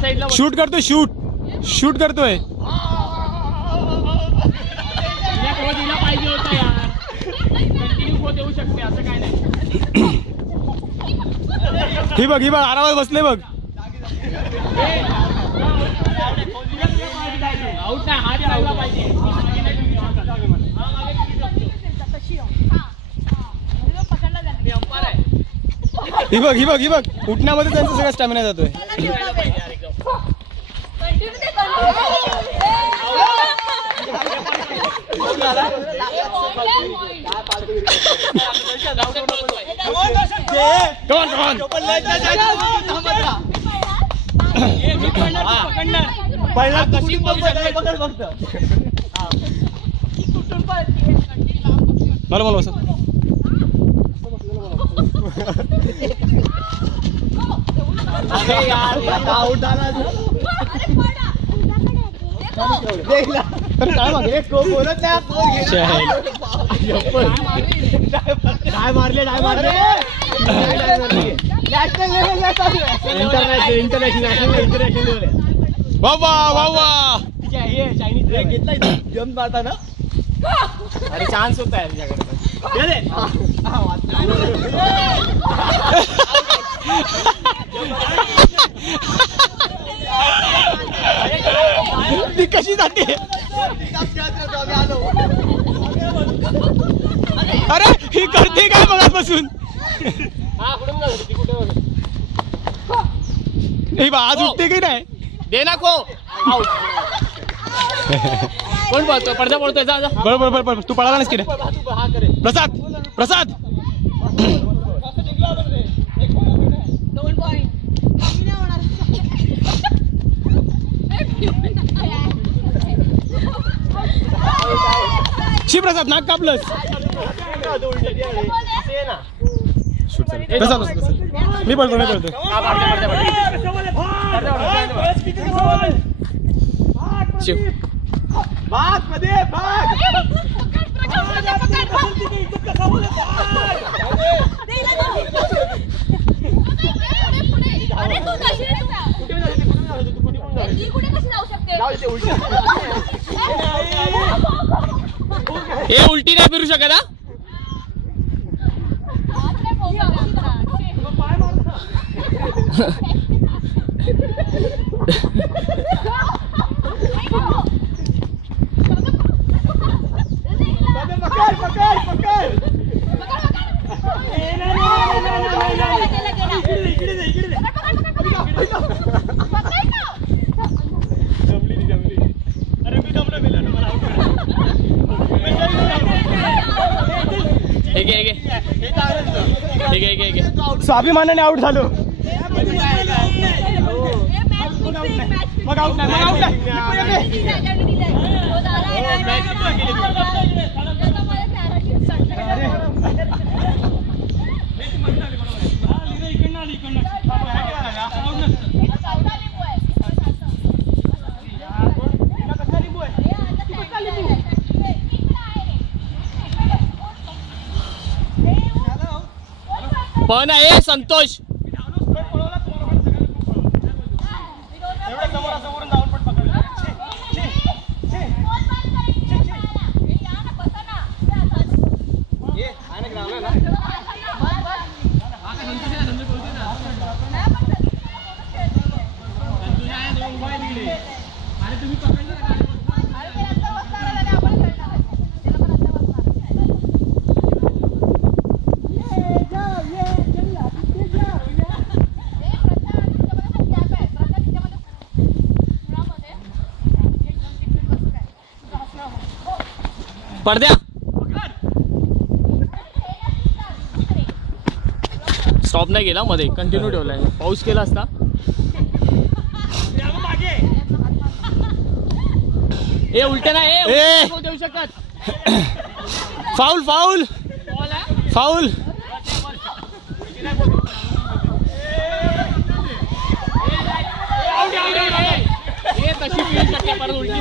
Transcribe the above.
Shoot करतोय, shoot करतोय. पाहिजे होता यार, कंटिन्यू होत येऊ शकते असं काय नाही. ही बघ आरामात बसले बघ. आउट नाही, हात लावला पाहिजे. ही बघ उठण्यामध्ये त्यांचा सगळा स्टॅमिना जातोय. मला बस. इंटरनॅशनल जम्प मारता ना. अरे चान्स होता है ती कशी जाते. अरे ही करते काय मगापासून. आज उठते की नाही. दे ना को. कोण बोलतो, पडदा बोलतोय. जा बरोबर तू पळाला नाहीस की रे. प्रसाद शिवप्रसाद नाक कापलंस. मी पळतो हे उलटी नाही फिरू शकत. स्वाभिमानाने आउट झालो. मग आउट नाही. पण आहे संतोष. पडद्या स्टॉप नाही गेला मध्ये, कंटिन्यू ठेवलाय. पाऊस केला असता. ए उलटे ना देऊ शकत. फाऊल तशी फिरू शकते परत उलटी.